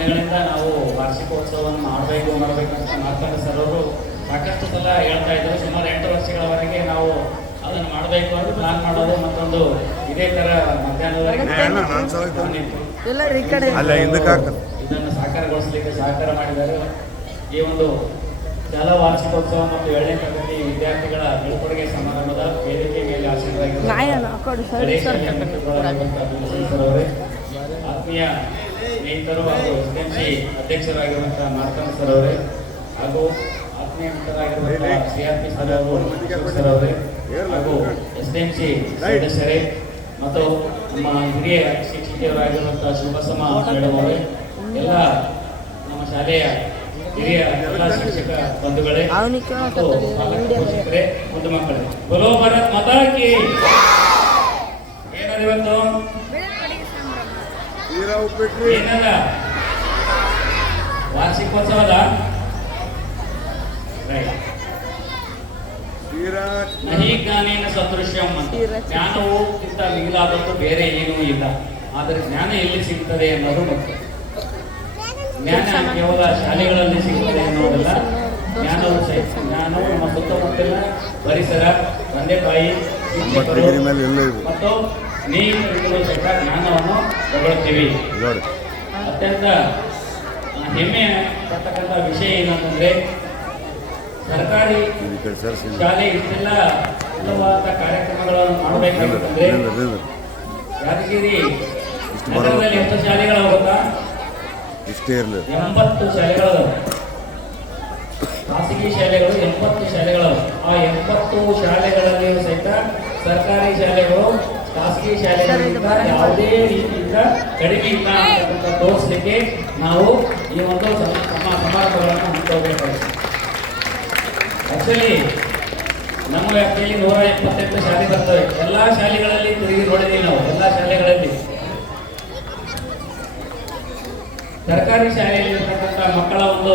ದಿನಗಳಿಂದ ನಾವು ವಾರ್ಷಿಕೋತ್ಸವವನ್ನು ಮಾಡಬೇಕಂತ ಮಾರ್ತಾಂಡ ಸರ್ ಅವರು ಸಾಕಷ್ಟು ಸಲ ಹೇಳ್ತಾ ಇದ್ರು. ಸುಮಾರು 8 ವರ್ಷಗಳವರೆಗೆ ನಾವು ಅದನ್ನು ಮಾಡಬೇಕು ಅಂತ ಪ್ಲಾನ್ ಮಾಡೋದು ಮತ್ತೊಂದು ಇದೇ ತರ ಮಧ್ಯಾಹ್ನದವರೆಗೆ ಇದನ್ನು ಸಾಕಾರಗೊಳಿಸಲಿಕ್ಕೆ ಸಹಕಾರ ಮಾಡಿದ್ದಾರೆ. ಈ ಒಂದು ಶಾಲಾ ವಾರ್ಷಿಕೋತ್ಸವ ಮತ್ತು 7ನೇ ತರಗತಿ ವಿದ್ಯಾರ್ಥಿಗಳ ಬೀಳ್ಕೊಡುಗೆ ಸಮಾರಂಭದ ವೇದಿಕೆ ಮೇಲೆ ಆಶೀರ್ವಾದವರೇ, ಆತ್ಮೀಯ ಸ್ನೇಹಿತರು ಹಾಗೂ ಎಸ್ಎಂಸಿ ಅಧ್ಯಕ್ಷರಾಗಿರುವಂತಹ ಮಾರ್ತಾಂಡ ಸರ್ ಅವರೇ ಹಾಗೂ ಆತ್ಮೀಯ ಮಿತ್ರರಾಗಿರುವಂತಹ CRP ಸರ್ ಅವರೇ ಹಾಗೂ ಎಸ್ಎಂಸಿ ಸದಸ್ಯರೇ ಮತ್ತು ನಮ್ಮ ಹಿರಿಯ ಶಿಕ್ಷಕಿಯರಾಗಿರುವಂತಹ ಶುಭಸಮ ಮೇಡಮ್ ಅವರೇ, ಎಲ್ಲ ನಮ್ಮ ಶಾಲೆಯ ಹಿರಿಯ ಎಲ್ಲ ಶಿಕ್ಷಕ ಬಂಧುಗಳೇ ಮತ್ತು ಪೋಷಕರೇ, ಮುದ್ದು ಮಕ್ಕಳೇ, ಬೋಲೋ ಭಾರತ್ ಮಾತಾ ಕಿ. ಏನದ ಇವತ್ತು ಏನದ ವಾರ್ಷಿಕೋತ್ಸವದ ನಹಿ ಜ್ಞಾನೇನ ಸದೃಶ್ಯಂ ಅಂತ. ಜ್ಞಾನವು ಇಂಥ ಮಿಗಿಲಾದದ್ದು ಬೇರೆ ಏನೂ ಇಲ್ಲ. ಆದರೆ ಜ್ಞಾನ ಎಲ್ಲಿ ಸಿಗ್ತದೆ ಅನ್ನೋದು ಮುಖ್ಯ. ಜ್ಞಾನ ಕೇವಲ ಶಾಲೆಗಳಲ್ಲಿ ಸಿಗುತ್ತದೆ ಅನ್ನೋದಲ್ಲ. ಜ್ಞಾನವು ನಮ್ಮ ಸುತ್ತಮುತ್ತಲಿನ ಪರಿಸರ, ತಂದೆ ತಾಯಿ, ಮತ್ತು ಸ್ನೇಹಿತರಿಗೂ ಸಹಿತ ಜ್ಞಾನವನ್ನು ತಗೊಳ್ತೀವಿ. ಅತ್ಯಂತ ಹೆಮ್ಮೆ ಪಡ್ತಕ್ಕಂಥ ವಿಷಯ ಏನಂತಂದ್ರೆ, ಸರ್ಕಾರಿ ಶಾಲೆ ಇಷ್ಟೆಲ್ಲ ಉತ್ತಮವಾದ ಕಾರ್ಯಕ್ರಮಗಳನ್ನು ಮಾಡಬೇಕಾಗಿತ್ತಂದ್ರೆ ಯಾದಗಿರಿ ನಗರದಲ್ಲಿ ಎಷ್ಟು ಶಾಲೆಗಳು ಗೊತ್ತಾ? 80 ಶಾಲೆಗಳು, ಖಾಸಗಿ ಶಾಲೆಗಳು 80 ಶಾಲೆಗಳು. ಆ 80 ಶಾಲೆಗಳಲ್ಲಿ ಸಹಿತ ಸರ್ಕಾರಿ ಶಾಲೆಗಳು ಖಾಸಗಿ ಶಾಲೆಗಳಿಂದ ಯಾವುದೇ ರೀತಿಯಿಂದ ಕಡಿಮೆ ಇಲ್ಲ ಅಂತ ತೋರಿಸಲಿಕ್ಕೆ ನಾವು ಈ ಒಂದು ಸಮಾರಂಭಗಳನ್ನು ಹಮ್ಮಿಕೊಳ್ಳಬೇಕಾಗಿದೆ. ಆಕ್ಚುಲಿ ನಮ್ಮ ವ್ಯಾಪ್ತಿಯಲ್ಲಿ 178 ಶಾಲೆ ಬರ್ತವೆ. ಎಲ್ಲ ಶಾಲೆಗಳಲ್ಲಿ ತಿರುಗಿ ನೋಡಿದ್ದೀವಿ ನಾವು. ಎಲ್ಲ ಶಾಲೆಗಳಲ್ಲಿ ಸರ್ಕಾರಿ ಶಾಲೆಯಲ್ಲಿ ಇರ್ತಕ್ಕಂಥ ಮಕ್ಕಳ ಒಂದು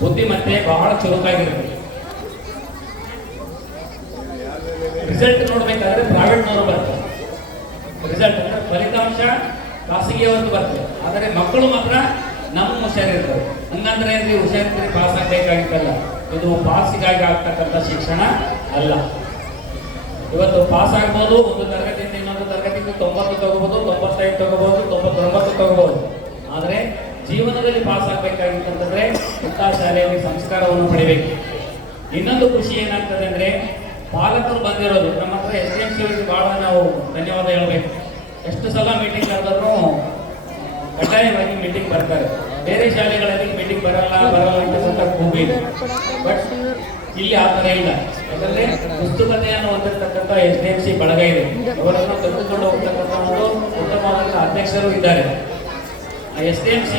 ಬುದ್ಧಿಮತ್ತೆ ಬಹಳ ಚುರುಕಾಗಿರುತ್ತೆ. ರಿಸಲ್ಟ್ ನೋಡ್ಬೇಕಾದ್ರೆ ಪ್ರೈವೇಟ್ನವರು ಬರ್ತಾರೆ. ರಿಸಲ್ಟ್ ಅಂದ್ರೆ ಫಲಿತಾಂಶ ಖಾಸಗಿಯವ್ರದ್ದು ಬರ್ತದೆ. ಆದರೆ ಮಕ್ಕಳು ಮಾತ್ರ ನಮ್ಮ ಹುಷಾರಿರ್ತಾರೆ. ಹಂಗಂದ್ರೆ ಹುಷಾರಿದ್ರೆ ಪಾಸ್ ಆಗಬೇಕಾಗಿತ್ತಲ್ಲ. ಇದು ಪಾಸಿಗಾಗಿ ಆಗ್ತಕ್ಕಂಥ ಶಿಕ್ಷಣ ಅಲ್ಲ. ಇವತ್ತು ಪಾಸ್ ಆಗ್ಬೋದು, ಒಂದು ತರಗತಿಯಿಂದ ಇನ್ನೊಂದು ತರಗತಿಗೆ 90 ತಗೋಬಹುದು, 95 ತಗೋಬಹುದು, 99 ತಗೋಬಹುದು. ಆದರೆ ಜೀವನದಲ್ಲಿ ಪಾಸ್ ಆಗ್ಬೇಕಾಗಿತ್ತಂತಂದ್ರೆ ಇಂಥ ಶಾಲೆಯಲ್ಲಿ ಸಂಸ್ಕಾರವನ್ನು ಪಡಿಬೇಕು. ಇನ್ನೊಂದು ಖುಷಿ ಏನಾಗ್ತದೆ ಅಂದ್ರೆ, ಪಾಲಕರು ಬಂದಿರೋದು ನಮ್ಮ ಹತ್ರ SDMC ಅವರಿಗೆ ಬಹಳ ನಾವು ಧನ್ಯವಾದ ಹೇಳಬೇಕು. ಎಷ್ಟು ಸಲ ಮೀಟಿಂಗ್ ಆದರೂ ಕಡ್ಡಾಯವಾಗಿ ಮೀಟಿಂಗ್ ಬರ್ತಾರೆ. ಬೇರೆ ಶಾಲೆಗಳಲ್ಲಿ ಮೀಟಿಂಗ್ ಬರಲ್ಲ ಅಂತ ಕೂಗಿದೆ. ಬಟ್ ಇಲ್ಲಿ ಆ ಥರ ಇಲ್ಲ. ಯಾಕಂದ್ರೆ ಪುಸ್ತಕತೆಯನ್ನು ಹೊಂದಿರತಕ್ಕಂಥ SDMC ಬಳಗ ಇದೆ. ಅವರನ್ನು ತೆಗೆದುಕೊಂಡು ಹೋಗ್ತಕ್ಕಂಥ ಒಂದು ಉತ್ತಮವಾದ ಅಧ್ಯಕ್ಷರು ಇದ್ದಾರೆ. SDMC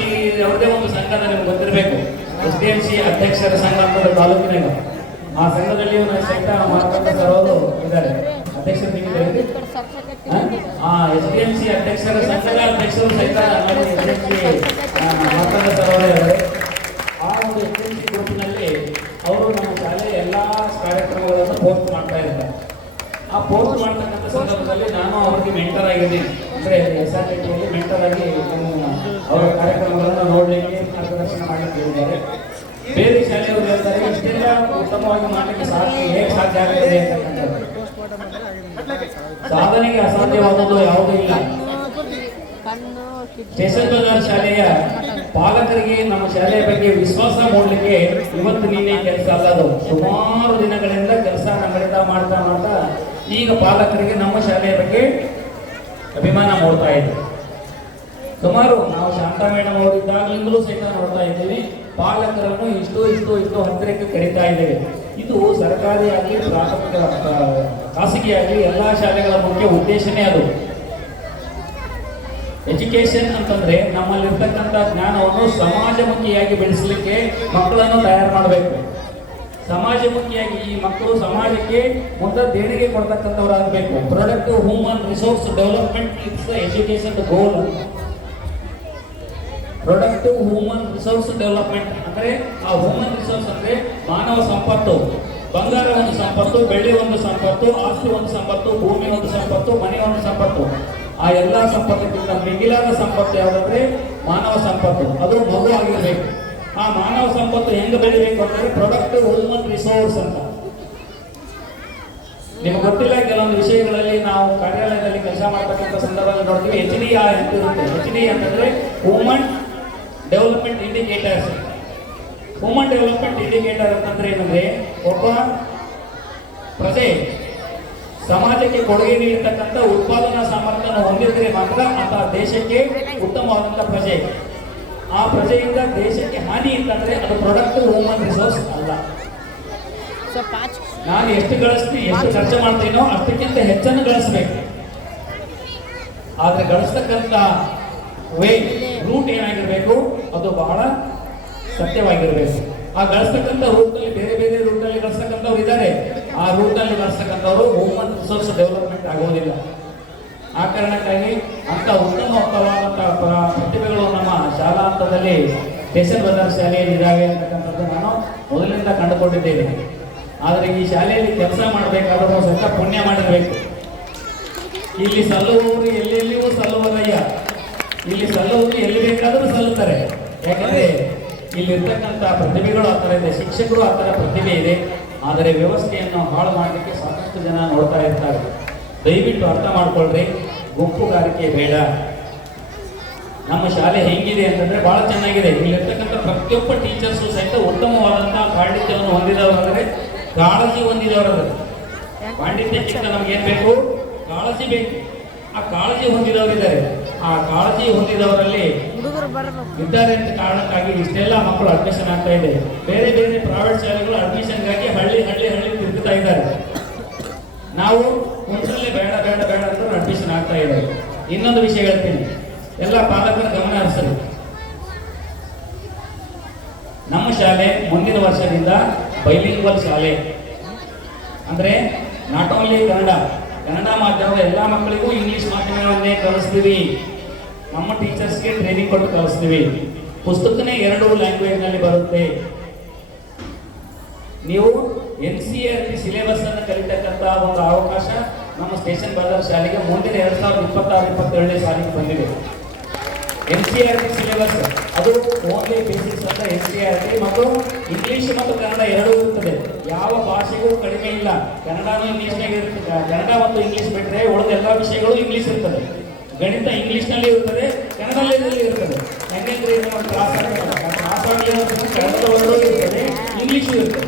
ಅವ್ರದೇ ಒಂದು ಸಂಘದ ನಿಮ್ಗೆ ಗೊತ್ತಿರಬೇಕು. SDMC ಅಧ್ಯಕ್ಷರ ಸಂಘ ಅಂತ ತಾಲೂಕಿನಾಗ, ಆ ಸಂಘದಲ್ಲಿ ಸಹಿತ ಮಾರ್ತಾಂಡ ಸರ್ ಅವರು ಇದ್ದಾರೆ. ಅಧ್ಯಕ್ಷರು ನಿಮಗೆ SDMC ಅಧ್ಯಕ್ಷರ ಸಂಘದ ಅಧ್ಯಕ್ಷರು ಸಹಿತ ಮಾರ್ತಾಂಡ ಸರ್ ಅವರೇ ಇದ್ದಾರೆ. ಆ ಒಂದು SDMC ಗ್ರೂಪಿನಲ್ಲಿ ಅವರು ನಮ್ಮ ಶಾಲೆಯ ಎಲ್ಲ ಕಾರ್ಯಕ್ರಮಗಳನ್ನು ಪೋಸ್ಟ್ ಮಾಡ್ತಾ ಇದ್ದಾರೆ. ಆ ಪೋಸ್ಟ್ ಮಾಡ್ತಕ್ಕಂಥ ಸಂದರ್ಭದಲ್ಲಿ ನಾನು ಅವರಿಗೆ ಮೆಂಟರ್ ಆಗಿದ್ದೀನಿ. ಅಂದರೆ SRTಯಲ್ಲಿ ಮೆಂಟರ್ ಆಗಿ ಅವರ ಕಾರ್ಯಕ್ರಮಗಳನ್ನು ನೋಡಲಿಕ್ಕೆ, ಮಾರ್ಗದರ್ಶನ ಮಾಡಲಿಕ್ಕೆ ಹೇಳಿದ್ದಾರೆ. ಬೇರೆ ಶಾಲೆಯವರು ಹೇಳ್ತಾರೆ ಇಷ್ಟೆಲ್ಲ ಉತ್ತಮವಾಗಿ ಮಾಡಲಿಕ್ಕೆ ಹೇಗೆ ಸಾಧ್ಯ ಆಗ್ತದೆ ಅಂತಕ್ಕಂಥದ್ದು. ಸಾಧನೆಗೆ ಅಸಾಧ್ಯವಾದದ್ದು ಯಾವುದೂ ಇಲ್ಲ. ಸ್ಟೇಷನ್ ಬಜಾರ್ ಶಾಲೆಯ ಪಾಲಕರಿಗೆ ನಮ್ಮ ಶಾಲೆಯ ಬಗ್ಗೆ ವಿಶ್ವಾಸ ಮೂಡಲಿಕ್ಕೆ ಇವತ್ತು ನಿನ್ನೆ ಕೆಲಸ ಅಲ್ಲದು. ಸುಮಾರು ದಿನಗಳಿಂದ ಕೆಲಸ ಮಾಡ್ತಾ ಈಗ ಪಾಲಕರಿಗೆ ನಮ್ಮ ಶಾಲೆಯ ಬಗ್ಗೆ ಅಭಿಮಾನ ಮೂಡ್ತಾ ಇದೆ. ಸುಮಾರು ನಾವು ಶಾಂತಾ ಮೇಡಮ್ ಅವರು ಇದ್ದಾಗಲಿಂದಲೂ ಸಹಿತ ನೋಡ್ತಾ ಇದ್ದೀವಿ. ಪಾಲಕರನ್ನು ಇಷ್ಟು ಹತ್ತಿರಕ್ಕೆ ಕರೀತಾ ಇದ್ದೇವೆ. ಇದು ಸರ್ಕಾರಿ ಆಗಲಿ, ಪ್ರಾಥಮಿಕ ಖಾಸಗಿಯಾಗಲಿ ಎಲ್ಲ ಶಾಲೆಗಳ ಮುಖ್ಯ ಉದ್ದೇಶನೇ ಅದು. ಎಜುಕೇಶನ್ ಅಂತಂದ್ರೆ ನಮ್ಮಲ್ಲಿರ್ತಕ್ಕಂಥ ಜ್ಞಾನವನ್ನು ಸಮಾಜಮುಖಿಯಾಗಿ ಬೆಳೆಸಲಿಕ್ಕೆ ಮಕ್ಕಳನ್ನು ತಯಾರು ಮಾಡಬೇಕು. ಸಮಾಜಮುಖಿಯಾಗಿ ಈ ಮಕ್ಕಳು ಸಮಾಜಕ್ಕೆ ಮುಂದೆ ದೇಣಿಗೆ ಕೊಡ್ತಕ್ಕಂಥವರಾಗಬೇಕು. Productive human resource development it's the education goal. Productive human resource development ಅಂದ್ರೆ ಆ ಹ್ಯೂಮನ್ ರಿಸೋರ್ಸ್ ಅಂದ್ರೆ ಮಾನವ ಸಂಪತ್ತು. ಬಂಗಾರ ಒಂದು ಸಂಪತ್ತು, ಬೆಳ್ಳಿ ಒಂದು ಸಂಪತ್ತು, ಆಸ್ತಿ ಒಂದು ಸಂಪತ್ತು, ಭೂಮಿ ಒಂದು ಸಂಪತ್ತು, ಮನೆ ಒಂದು ಸಂಪತ್ತು. ಆ ಎಲ್ಲ ಸಂಪತ್ತಿಗಿಂತ ಮಿಗಿಲಾದ ಸಂಪತ್ತು ಯಾವುದಂದ್ರೆ ಮಾನವ ಸಂಪತ್ತು, ಅದು ಮಗು ಆಗಿರ್ಬೇಕು. ಆ ಮಾನವ ಸಂಪತ್ತು ಹೆಂಗೆ ಬೆಳಿಬೇಕು ಅಂದ್ರೆ ಪ್ರೊಡಕ್ಟಿವ್ ಹ್ಯೂಮನ್ ರಿಸೋರ್ಸ್ ಅಂತ. ನಿಮ್ಗೆ ಗೊತ್ತಿಲ್ಲ, ಕೆಲವೊಂದು ವಿಷಯಗಳಲ್ಲಿ ನಾವು ಕಾರ್ಯಾಲಯದಲ್ಲಿ ಕೆಲಸ ಮಾಡ್ತಕ್ಕಂಥ ಸಂದರ್ಭದಲ್ಲಿ ನೋಡ್ತೀವಿ HDI ಅಂತ ಇರುತ್ತೆ. HDI ಅಂತಂದ್ರೆ human development indicators. Human development indicator ಅಂತಂದ್ರೆ ಏನಂದ್ರೆ, ಒಬ್ಬ ಪ್ರಜೆ ಸಮಾಜಕ್ಕೆ ಕೊಡುಗೆ ನೀಡತಕ್ಕಂಥ ಉತ್ಪಾದನಾ ಸಾಮರ್ಥ್ಯವನ್ನು ಹೊಂದಿದ್ರೆ ಮಾತ್ರ ಆತ ದೇಶಕ್ಕೆ ಉತ್ತಮವಾದಂಥ ಪ್ರಜೆ. ಆ ಪ್ರಜೆಯಿಂದ ದೇಶಕ್ಕೆ ಹಾನಿ ಅಂತಂದ್ರೆ ಅದು ಪ್ರೊಡಕ್ಟಿವ್ ಹ್ಯೂಮನ್ ರಿಸೋರ್ಸ್ ಅಲ್ಲ. ನಾನು ಎಷ್ಟು ಗಳಿಸ್ತೀನಿ, ಎಷ್ಟು ಖರ್ಚು ಮಾಡ್ತೀನೋ ಅಷ್ಟಕ್ಕಿಂತ ಹೆಚ್ಚನ್ನು ಗಳಿಸ್ಬೇಕು. ಆದ್ರೆ ಗಳಿಸ್ತಕ್ಕಂಥ ರೂಟ್ ಏನಾಗಿರ್ಬೇಕು, ಅದು ಬಹಳ ಸತ್ಯವಾಗಿರ್ಬೇಕು. ಆ ಗಳಿಸ್ತಕ್ಕಂಥ ರೂಟ್ನಲ್ಲಿ ಬೇರೆ ಬೇರೆ ರೂಟ್ನಲ್ಲಿ ಗಳಿಸ್ತಕ್ಕಂಥವ್ರು ಇದ್ದಾರೆ. ಆ ರೂಟ್ನಲ್ಲಿ ಗಳಿಸ್ತಕ್ಕಂಥವ್ರು ಹ್ಯೂಮನ್ ರಿಸೋರ್ಸ್ ಡೆವಲಪ್ಮೆಂಟ್ ಆಗೋದಿಲ್ಲ. ಆ ಕಾರಣಕ್ಕಾಗಿ ಅಂತ ಉತ್ತಮವಾದಂತಹ ಪ್ರತಿಭೆಗಳು ನಮ್ಮ ಶಾಲಾ ಹಂತದಲ್ಲಿ ಸ್ಟೇಷನ್ ಬಜಾರ್ ಶಾಲೆಯಲ್ಲಿ ಇದ್ದಾವೆ ಅಂತಕ್ಕಂಥದ್ದು ನಾನು ಮೊದಲಿನಿಂದ ಕಂಡುಕೊಂಡಿದ್ದೇನೆ. ಆದರೆ ಈ ಶಾಲೆಯಲ್ಲಿ ಕೆಲಸ ಮಾಡಬೇಕಾದ್ರೂ ಸ್ವಲ್ಪ ಪುಣ್ಯ ಮಾಡಿರಬೇಕು. ಇಲ್ಲಿ ಸಲ್ಲುವವರು ಎಲ್ಲೆಲ್ಲಿಯೂ ಸಲ್ಲುವರಯ್ಯ, ಇಲ್ಲಿ ಸಲ್ಲುವುದು ಎಲ್ಲಿ ಬೇಕಾದರೂ ಸಲ್ಲುತ್ತಾರೆ. ಯಾಕಂದ್ರೆ ಇಲ್ಲಿರ್ತಕ್ಕಂಥ ಪ್ರತಿಭೆಗಳು ಆ ಥರ ಇದೆ, ಶಿಕ್ಷಕರು ಆ ಥರ ಪ್ರತಿಭೆ ಇದೆ. ಆದರೆ ವ್ಯವಸ್ಥೆಯನ್ನು ಹಾಳು ಮಾಡಲಿಕ್ಕೆ ಸಾಕಷ್ಟು ಜನ ನೋಡ್ತಾ ಇರ್ತಾರೆ. ದಯವಿಟ್ಟು ಅರ್ಥ ಮಾಡ್ಕೊಳ್ರಿ, ಗುಂಪುಗಾರಿಕೆ ಬೇಡ. ನಮ್ಮ ಶಾಲೆ ಹೆಂಗಿದೆ ಅಂತಂದ್ರೆ ಬಹಳ ಚೆನ್ನಾಗಿದೆ. ಇಲ್ಲಿರ್ತಕ್ಕಂಥ ಪ್ರತಿಯೊಬ್ಬ ಟೀಚರ್ಸು ಸಹಿತ ಉತ್ತಮವಾದಂತಹ ಪಾಂಡಿತ್ಯವನ್ನು ಹೊಂದಿದವರಾದರೆ, ಕಾಳಜಿ ಹೊಂದಿದವರಾದರೆ. ಪಾಂಡಿತ್ಯಕ್ಕಿಂತ ನಮ್ಗೆ ಏನ್ ಬೇಕು? ಕಾಳಜಿ ಬೇಕು. ಆ ಕಾಳಜಿ ಹೊಂದಿದವರಿದ್ದಾರೆ. ಆ ಕಾಳಜಿ ಹೊಂದಿದವರಲ್ಲಿ ಇದ್ದಾರೆ ಅಂತ ಕಾರಣಕ್ಕಾಗಿ ಇಷ್ಟೆಲ್ಲ ಮಕ್ಕಳು ಅಡ್ಮಿಷನ್ ಆಗ್ತಾ ಇದೆ. ಬೇರೆ ಬೇರೆ ಪ್ರೈವೇಟ್ ಶಾಲೆಗಳು ಅಡ್ಮಿಷನ್ಗಾಗಿ ಹಳ್ಳಿ ತಿರುಗುತ್ತಾ ಇದ್ದಾರೆ. ನಾವು ಒಂದ್ಸಲೇ ಬೇಡ ಬೇಡ ಬೇಡ ಅಂತ ಅಡ್ಮಿಷನ್ ಆಗ್ತಾ ಇದ್ದಾರೆ. ಇನ್ನೊಂದು ವಿಷಯ ಹೇಳ್ತೀನಿ, ಎಲ್ಲ ಪಾಲಕರ ಗಮನ ಹರಿಸಲು. ನಮ್ಮ ಶಾಲೆ ಮುಂದಿನ ವರ್ಷದಿಂದ ಬೈಲಿಂಗ್ವಲ್ ಶಾಲೆ, ಅಂದ್ರೆ ನಾಟ್ ಓನ್ಲಿ ಕನ್ನಡ ಮಾಧ್ಯಮದ ಎಲ್ಲ ಮಕ್ಕಳಿಗೂ ಇಂಗ್ಲಿಷ್ ಮಾಧ್ಯಮವನ್ನೇ ಕಲಿಸ್ತೀವಿ. ನಮ್ಮ ಟೀಚರ್ಸ್ಗೆ ಟ್ರೈನಿಂಗ್ ಕೊಟ್ಟು ಕಲಿಸ್ತೀವಿ. ಪುಸ್ತಕನೇ 2 ಲ್ಯಾಂಗ್ವೇಜ್ ನಲ್ಲಿ ಬರುತ್ತೆ. ನೀವು NCERT ಸಿಲೆಬಸ್ ಅನ್ನು ಕಲಿತಕ್ಕಂಥ ಒಂದು ಅವಕಾಶ ನಮ್ಮ ಸ್ಟೇಷನ್ ಬಜಾರ್ ಶಾಲೆಗೆ ಮುಂದಿನ 2026-27 ಸಾಲಿಗೆ ಬಂದಿದೆ. NCERT ಸಿಲೆಬಸ್ ಅದು ಓನ್ಲಿ ಬೇಸಿಕ್ಸ್ ಅಂತ NCERT, ಮತ್ತು ಇಂಗ್ಲಿಷ್ ಮತ್ತು ಕನ್ನಡ ಎರಡೂ ಇರುತ್ತದೆ. ಯಾವ ಭಾಷೆಗೂ ಕಡಿಮೆ ಇಲ್ಲ. ಕನ್ನಡನೂ ಇಂಗ್ಲಿಷ್ನಾಗ ಇರ್ತದೆ. ಕನ್ನಡ ಮತ್ತು ಇಂಗ್ಲಿಷ್ ಬಿಟ್ಟರೆ ಉಳಿದ ಎಲ್ಲ ವಿಷಯಗಳು ಇಂಗ್ಲಿಷ್ ಇರ್ತದೆ. ಗಣಿತ ಇಂಗ್ಲಿಷ್ನಲ್ಲಿ ಇರ್ತದೆ, ಕನ್ನಡದಲ್ಲಿ ಇರ್ತದೆ. ಹೆಂಗಂದ್ರೆ ಕ್ಲಾಸ್ ಕನ್ನಡದ ವರ್ಡೂ ಇರ್ತದೆ, ಇಂಗ್ಲಿಷು ಇರ್ತದೆ.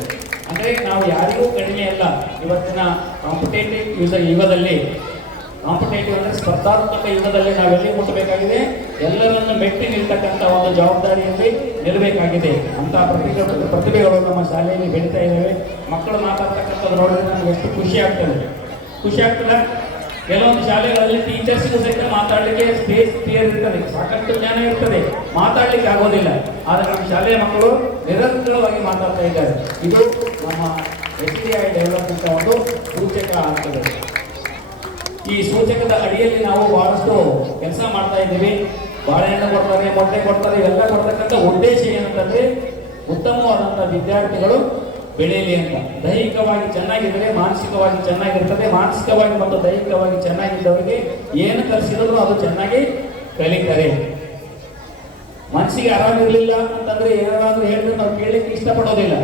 ಅಂದ್ರೆ ನಾವು ಯಾರಿಗೂ ಕಡಿಮೆ ಅಲ್ಲ. ಇವತ್ತಿನ ಕಾಂಪಿಟೇಟಿವ್ ಯುಗದಲ್ಲಿ, ಕಾಂಪಿಟೇಟಿವ್ ಅಂದ್ರೆ ಸ್ಪರ್ಧಾತ್ಮಕ ಯುಗದಲ್ಲಿ ನಾವೆಲ್ಲಿ ಮುಟ್ಟಬೇಕಾಗಿದೆ? ಎಲ್ಲರನ್ನು ಮೆಟ್ಟಿ ನಿಲ್ತಕ್ಕಂಥ ಒಂದು ಜವಾಬ್ದಾರಿಯಲ್ಲಿ ನಿಲ್ಲಬೇಕಾಗಿದೆ. ಅಂತ ಪ್ರತಿಭೆಗಳು ನಮ್ಮ ಶಾಲೆಯಲ್ಲಿ ಬೆಳೀತಾ ಇದ್ದಾವೆ. ಮಕ್ಕಳು ಮಾತಾಡ್ತಕ್ಕಂಥದ್ದು ನೋಡಿದ್ರೆ ನಮ್ಗೆ ಎಷ್ಟು ಖುಷಿ ಆಗ್ತದೆ. ಕೆಲವೊಂದು ಶಾಲೆಗಳಲ್ಲಿ ಟೀಚರ್ಸ್ಗೂ ಸಹಿತ ಮಾತಾಡಲಿಕ್ಕೆ ಸ್ಪೇಸ್ ಕ್ಲಿಯರ್ ಇರ್ತದೆ, ಸಾಕಷ್ಟು ಜ್ಞಾನ ಇರ್ತದೆ, ಮಾತಾಡ್ಲಿಕ್ಕೆ ಆಗೋದಿಲ್ಲ. ಆದರೆ ನಮ್ಮ ಶಾಲೆಯ ಮಕ್ಕಳು ನಿರಂತರವಾಗಿ ಮಾತಾಡ್ತಾ ಇದ್ದಾರೆ. ಇದು ನಮ್ಮ HDI ಡೆವಲಪ್ಮೆಂಟ್ ಒಂದು ಸೂಚಕ ಆಗ್ತದೆ. ಈ ಸೂಚಕದ ಅಡಿಯಲ್ಲಿ ನಾವು ಬಹಳಷ್ಟು ಕೆಲಸ ಮಾಡ್ತಾ ಇದ್ದೀವಿ. ಬಾಳೆಹಣ್ಣು ಕೊಡ್ತಾರೆ, ಮೊಟ್ಟೆ ಕೊಡ್ತಾರೆ, ಇವೆಲ್ಲ ಕೊಡ್ತಕ್ಕಂಥ ಉದ್ದೇಶ ಏನಂತಂದ್ರೆ ಉತ್ತಮವಾದಂಥ ವಿದ್ಯಾರ್ಥಿಗಳು ಬೆಳೆಯಲಿ ಅಂತ. ದೈಹಿಕವಾಗಿ ಚೆನ್ನಾಗಿದ್ದರೆ ಮಾನಸಿಕವಾಗಿ ಚೆನ್ನಾಗಿರ್ತದೆ. ಮಾನಸಿಕವಾಗಿ ಮತ್ತು ದೈಹಿಕವಾಗಿ ಚೆನ್ನಾಗಿದ್ದವರಿಗೆ ಏನು ಕಲಿಸಿದ್ರು ಅದು ಚೆನ್ನಾಗಿ ಕಲಿತಾರೆ. ಮನಸ್ಸಿಗೆ ಆರಾಮಿರ್ಲಿಲ್ಲ ಅಂತಂದ್ರೆ ಏನಾದ್ರು ಹೇಳಿದ್ರೆ ನಾವು ಕೇಳಲಿಕ್ಕೆ ಇಷ್ಟಪಡೋದಿಲ್ಲ.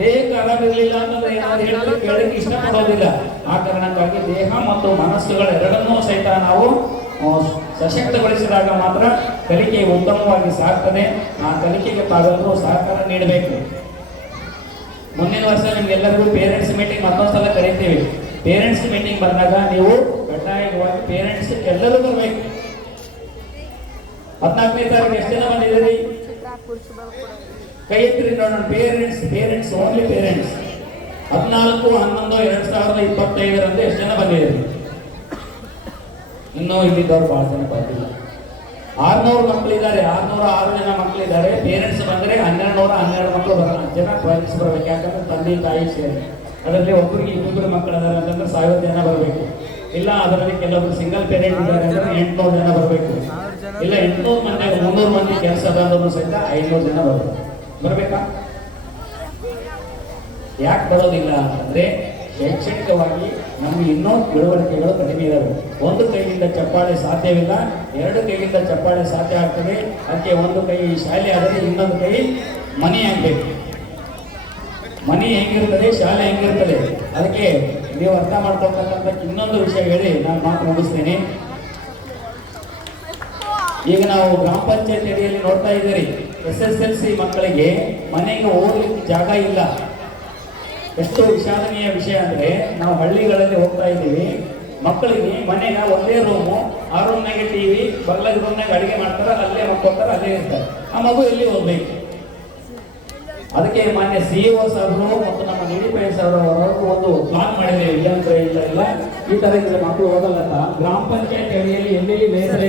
ದೇಹಕ್ಕೆ ಆರಾಮಿರ್ಲಿಲ್ಲ ಅಂತಂದ್ರೆ ಏನಾದ್ರು ಹೇಳಿದ್ರೆ ಕೇಳಲಿಕ್ಕೆ ಇಷ್ಟಪಡೋದಿಲ್ಲ. ಆ ಕಾರಣಕ್ಕಾಗಿ ದೇಹ ಮತ್ತು ಮನಸ್ಸುಗಳ ಎರಡನ್ನೂ ಸಹಿತ ನಾವು ಸಶಕ್ತಗೊಳಿಸಿದಾಗ ಮಾತ್ರ ಕಲಿಕೆ ಉತ್ತಮವಾಗಿ ಸಾಗ್ತದೆ. ಆ ಕಲಿಕೆಗೆ ತಾವೆಲ್ಲರೂ ಸಹಕಾರ ನೀಡಬೇಕು. ಮುಂದಿನ ವರ್ಷ ನಿಮ್ಗೆಲ್ಲರಿಗೂ ಪೇರೆಂಟ್ಸ್ ಮೀಟಿಂಗ್ ಮತ್ತೊಂದ್ಸಲ ಕರಿತೀವಿ. ಪೇರೆಂಟ್ಸ್ ಮೀಟಿಂಗ್ ಬಂದಾಗ ನೀವು ಕಡ್ಡಾಯವಾಗಿ ಪೇರೆಂಟ್ಸ್ ಎಲ್ಲರೂ ಬರಬೇಕು. 14ನೇ ತಾರೀಕು ಎಷ್ಟು ಜನ ಬಂದಿದ್ದೀರಿ? ಕೈ ಎತ್ತಿರಿ ನೋಡೋಣ. Parents only parents. 14/11/2025 ಎಷ್ಟು ಜನ ಬಂದಿದ್ದೀರಿ? ಇನ್ನೂ ಇಲ್ಲಿದ್ದವ್ರು ಬಹಳ ಜನ ಬಂದಿಲ್ಲ. 600 ಮಕ್ಕಳಿದ್ದಾರೆ, 606 ಜನ ಮಕ್ಕಳಿದ್ದಾರೆ. ಪೇರೆಂಟ್ಸ್ ಬಂದರೆ 1212 ಮಕ್ಕಳು ಜನ ಪೇರೆಂಟ್ಸ್ ಬರಬೇಕು. ಯಾಕಂದ್ರೆ ತಂದೆ ತಾಯಿ ಸೇರಿ ಅದರಲ್ಲಿ ಒಬ್ಬರಿಗೆ 2 ಮಕ್ಕಳು ಅದಾರೆ ಅಂತಂದ್ರೆ 1000 ಜನ ಬರಬೇಕು. ಇಲ್ಲ ಅದರಲ್ಲಿ ಕೆಲವೊಬ್ರು ಸಿಂಗಲ್ ಪೇರೆಂಟ್ ಇದ್ದಾರೆ ಅಂದ್ರೆ 800 ಜನ ಬರಬೇಕು. ಇಲ್ಲ 800 ಮಂದಿ 300 ಮಂದಿ ಕೆಲಸ ಬಂದ್ರು ಸಹಿತ 500 ಜನ ಬರಬೇಕಾ? ಯಾಕೆ ಬರೋದಿಲ್ಲ ಅಂತಂದ್ರೆ ಶೈಕ್ಷಣಿಕವಾಗಿ ನಮಗೆ ಇನ್ನೂ ತಿಳುವಳಿಕೆಗಳು ಕಡಿಮೆ ಇದ್ದಾವೆ. ಒಂದು ಕೈಯಿಂದ ಚಪ್ಪಾಳೆ ಸಾಧ್ಯವಿಲ್ಲ, ಎರಡು ಕೈಯಿಂದ ಚಪ್ಪಾಳೆ ಸಾಧ್ಯ ಆಗ್ತದೆ. ಅದಕ್ಕೆ ಒಂದು ಕೈ ಶಾಲೆ ಆದರೆ ಇನ್ನೊಂದು ಕೈ ಮನೆ ಆಗಬೇಕು. ಮನೆ ಹೆಂಗಿರ್ತದೆ, ಶಾಲೆ ಹೆಂಗಿರ್ತದೆ, ಅದಕ್ಕೆ ನೀವು ಅರ್ಥ ಮಾಡ್ಕೊಳ್ತಕ್ಕಂಥ ಇನ್ನೊಂದು ವಿಷಯ ಹೇಳಿ ನಾನು ಮಾತು ಮುಗಿಸ್ತೇನೆ. ಈಗ ನಾವು ಗ್ರಾಮ ಪಂಚಾಯತ್ ಅಡಿಯಲ್ಲಿ ನೋಡ್ತಾ ಇದ್ದೀರಿ, SSLC ಮಕ್ಕಳಿಗೆ ಮನೆಗೆ ಹೋಗ್ಲಿಕ್ಕೆ ಜಾಗ ಇಲ್ಲ. ಎಷ್ಟು ವಿಷಾದನೀಯ ವಿಷಯ ಅಂದ್ರೆ, ನಾವು ಹಳ್ಳಿಗಳಲ್ಲಿ ಹೋಗ್ತಾ ಇದ್ದೀವಿ, ಮಕ್ಕಳಿಗೆ ಮನೆಗೆ ಒಂದೇ ರೂಮು, ಆ ರೂಮ್ನಾಗೆ TV, ಬಗ್ಲಾಗ ರೂಮ್ನಾಗ ಅಡಿಗೆ ಮಾಡ್ತಾರೆ, ಅಲ್ಲೇ ಮಕ್ಕೋತಾರೆ, ಅಲ್ಲೇ ಇರ್ತಾರೆ. ಆ ಮಗು ಎಲ್ಲಿ ಹೋಗ್ಬೇಕು? ಅದಕ್ಕೆ ಮಾನ್ಯ CEO ಸಾಹೇಬರು ಮತ್ತು ನಮ್ಮ DDPI ಸಾಹೇಬರು ಒಂದು ಪ್ಲಾನ್ ಮಾಡಿದ್ದೇವೆ. ಇಲ್ಲ ಅಂದ್ರೆ ಇಲ್ಲ ಈ ತರ ಇದ್ರೆ ಮಕ್ಕಳು ಹೋಗಲ್ಲ ಅಂತ. ಗ್ರಾಮ ಪಂಚಾಯತ್ ಅಡಿಯಲ್ಲಿ ಎಲ್ಲೆಲ್ಲಿ ಲೈಬ್ರರಿ